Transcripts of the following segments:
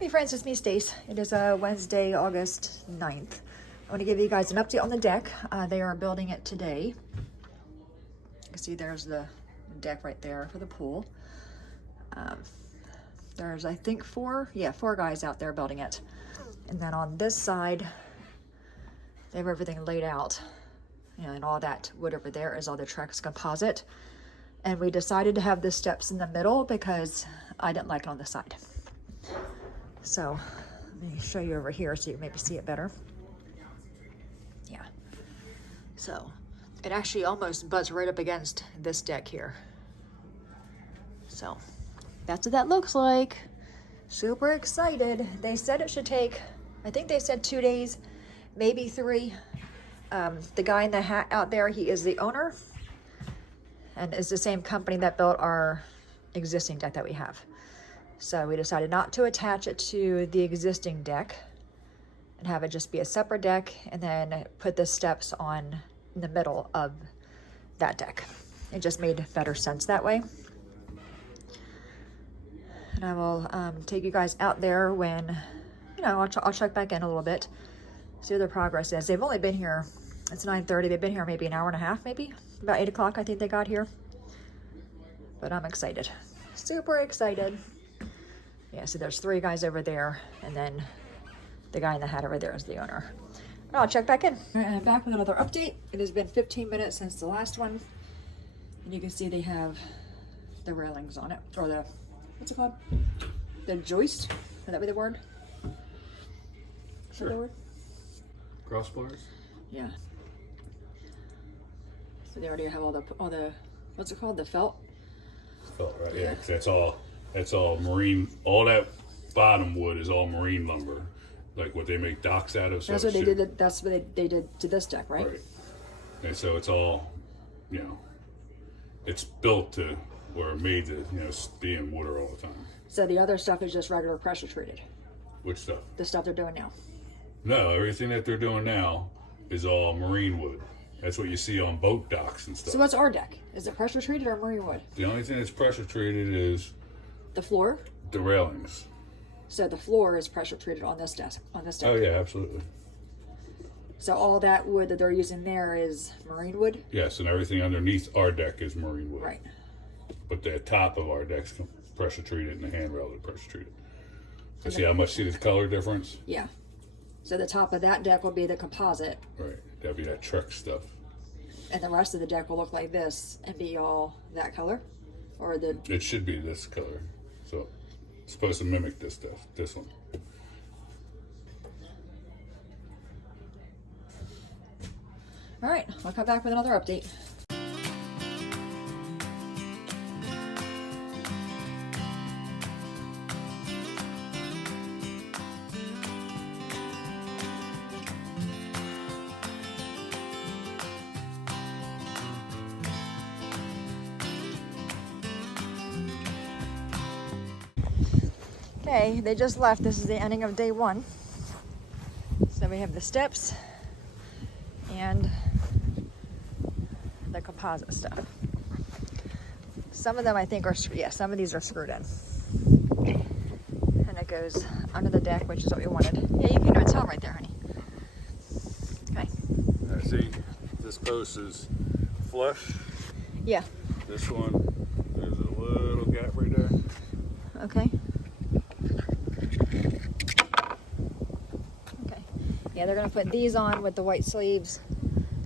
Hey friends, it's me, Stace. It is Wednesday, August 9th. I want to give you guys an update on the deck. They are building it today. You can see there's the deck right there for the pool. There's, I think, four guys out there building it. And then on this side, they have everything laid out. And all that wood over there is all the Trex composite. And we decided to have the steps in the middle because I didn't like it on the side. So let me show you over here so you can maybe see it better. Yeah. So it actually almost butts right up against this deck here. So that's what that looks like. Super excited. They said it should take, I think they said 2 days, maybe 3. The guy in the hat out there, he is the owner and is the same company that built our existing deck that we have. So we decided not to attach it to the existing deck and have it just be a separate deck and then put the steps on in the middle of that deck. It just made better sense that way. And I will take you guys out there when, you know, I'll check back in a little bit, see what their progress is. They've only been here, it's 9:30, they've been here maybe an hour and a half, maybe. About 8 o'clock I think they got here. But I'm excited, super excited. Yeah, so there's 3 guys over there, and then the guy in the hat over there is the owner. And I'll check back in. All right, and I'm back with another update. It has been 15 minutes since the last one. And you can see they have the railings on it, or the, what's it called? The joist? Would that be the word? Sure. Is that the word? Crossbars? Yeah. So they already have all the, what's it called? The felt? Felt, right, yeah, 'cause that's all marine, all that bottom wood is all marine lumber, like what they make docks out of. So That's what they did. That's what they did to this deck, right? Right. And so it's all, you know, it's built to, or made to, you know, be in water all the time. So the other stuff is just regular pressure treated. Which stuff? The stuff they're doing now. No, everything that they're doing now is all marine wood. That's what you see on boat docks and stuff. So what's our deck? Is it pressure treated or marine wood? The only thing that's pressure treated is The floor. the railings. So the floor is pressure treated on this desk. Oh yeah, absolutely. So all that wood that they're using there is marine wood. Yes, and everything underneath our deck is marine wood. Right. But the top of our deck's pressure treated, and the handrails are pressure treated. So see how much, see the color difference? Yeah. So the top of that deck will be the composite, Right, that'd be that Trex stuff. and the rest of the deck will look like this and be all that color, or the. It should be this color. So it's supposed to mimic this stuff, this one. All right, I'll come back with another update. Okay, they just left. This is the ending of day 1. So we have the steps and the composite stuff. Some of them I think are, yeah, some of these are screwed in. And it goes under the deck, which is what we wanted. Yeah, you can even tell right there, honey. Okay. See, this post is flush. Yeah. This one, there's a little gap right there. Okay. Okay. Yeah, they're gonna put these on with the white sleeves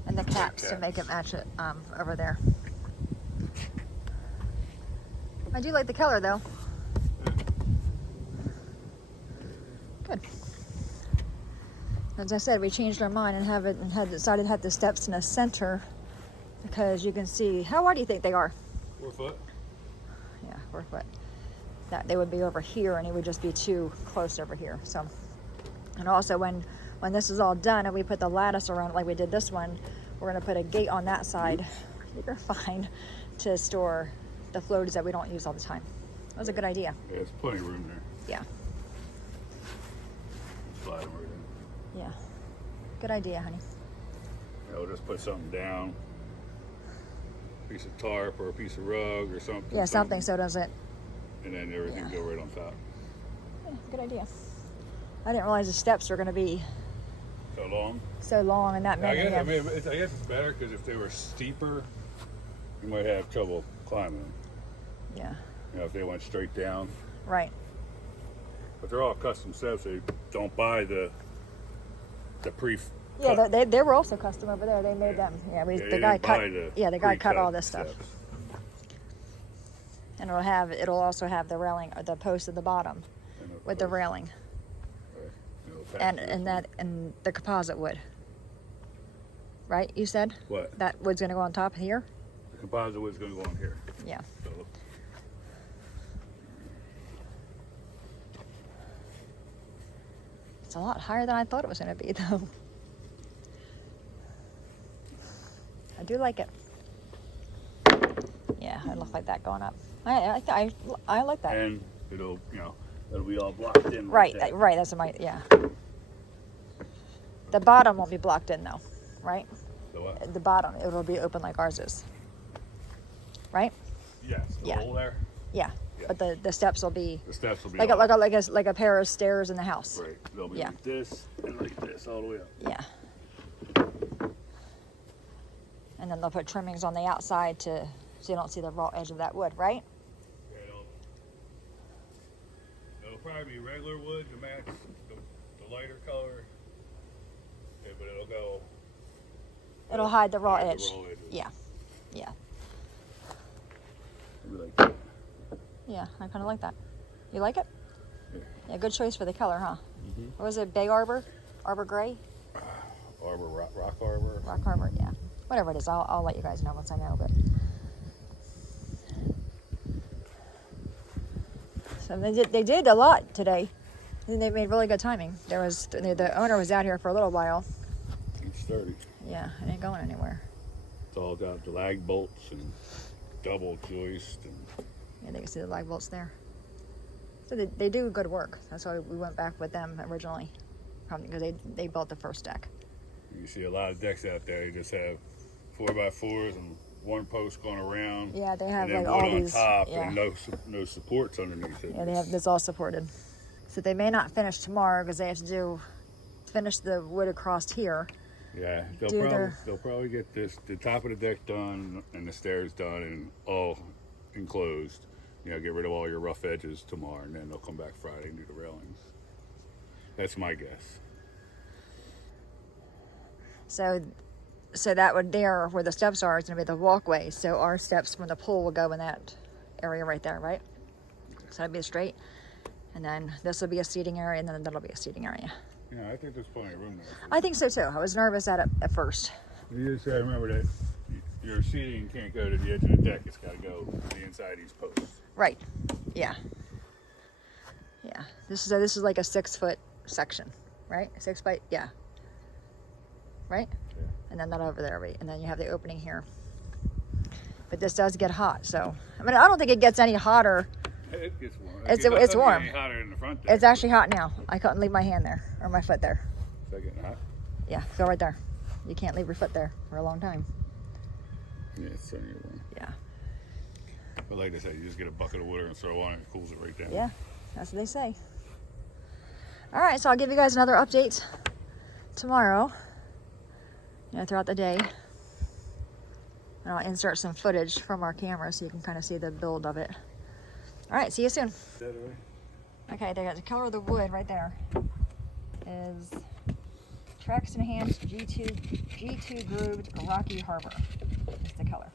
and the caps to make it match it over there. I do like the color though. Good. As I said, we changed our mind and had decided to have the steps in the center because you can see, how wide do you think they are? 4 foot. Yeah, 4 foot. That they would be over here and it would just be too close over here. So, and also when this is all done and we put the lattice around it like we did this one, we're gonna put a gate on that side. You're fine, to store the floaters that we don't use all the time. That was a good idea. Yeah, there's plenty of room there. Yeah. Slide them right in. Yeah. Good idea, honey. Yeah, we'll just put something down. Piece of tarp or a piece of rug or something. Yeah, something so does it. And then everything Yeah. go right on top. Yeah, good idea. I didn't realize the steps were going to be So long. so long and that I many. guess, Yeah. I mean, I guess it's better because if they were steeper, you might have trouble climbing them. Yeah. You know, if they went straight down. Right. But they're all custom steps. They don't buy the pre. Yeah, they were also custom over there. They made them. Yeah, the guy cut. The guy cut all this stuff. Steps. And it'll also have the railing or the post at the bottom with the railing and the composite wood. Right? You said What? that wood's going to go on top here. The composite wood's going to go on here. Yeah. So, It's a lot higher than I thought it was going to be, though. I do like it. Yeah, I look like that going up. I like that. and it'll be all blocked in. Right, like that. right. That's yeah. The bottom won't be blocked in though, right? The what? The bottom it'll be open like ours is. Right? Yes. The Yeah. hole there. Yeah. Yeah. But the steps will be The steps will be like all- like a pair of stairs in the house. Right. They'll be Yeah. like this and like this all the way up. Yeah. And then they'll put trimmings on the outside so you don't see the raw edge of that wood, right? Yeah, it'll probably be regular wood to match the lighter color. Yeah, but It'll hide the raw hide the edge. raw edges. Yeah. Yeah. It'll be like that. Yeah, I kind of like that. You like it? Yeah. Yeah, good choice for the color, huh? Mhm. What was it? Bay Arbor? Arbor Gray? Arbor, rock arbor. Rock Arbor, yeah. Whatever it is, I'll let you guys know once I know. But so they did a lot today. And they made really good timing. The owner was out here for a little while. It's sturdy. Yeah, it ain't going anywhere. It's all got the lag bolts and double joist and Yeah, they can see the lag bolts there. So they do good work. That's why we went back with them originally, probably because they built the first deck. you see a lot of decks out there. You just have 4x4s and one post going around. Yeah, they have and then like all wood these. on top Yeah. and no supports underneath it. Yeah, they have this all supported. So they may not finish tomorrow because they have to finish the wood across here. Yeah, they'll probably get the top of the deck done and the stairs done and all enclosed. Get rid of all your rough edges tomorrow, and then they'll come back Friday and do the railings. That's my guess. So that would there where the steps are is going to be the walkway. So our steps from the pool will go in that area right there, right? So that'd be straight. And then this will be a seating area, and then that'll be a seating area. Yeah, I think there's plenty of room there. I think so too. I was nervous at first. You just gotta remember that your seating can't go to the edge of the deck. It's gotta go to the inside of these posts. Right. Yeah. Yeah. This is like a 6 foot section, right? 6 by yeah. Right? Yeah. And then that over there, right? And then you have the opening here. But this does get hot, so I mean I don't think it gets any hotter. It gets warm. It's doesn't get warm. any hotter in the front deck. It's actually hot now. I couldn't leave my hand there or my foot there. Is that getting hot? Yeah, go right there. You can't leave your foot there for a long time. Yeah, it's starting to get warm. Yeah. But like I said, you just get a bucket of water and throw on it, it cools it right down. Yeah, that's what they say. All right, so I'll give you guys another update tomorrow, throughout the day. And I'll insert some footage from our camera so you can kind of see the build of it. All right, see you soon. Is that all right? Okay, they got the color of the wood right there. Is Trex Enhanced G2 Grooved Rocky Harbor. Is the color.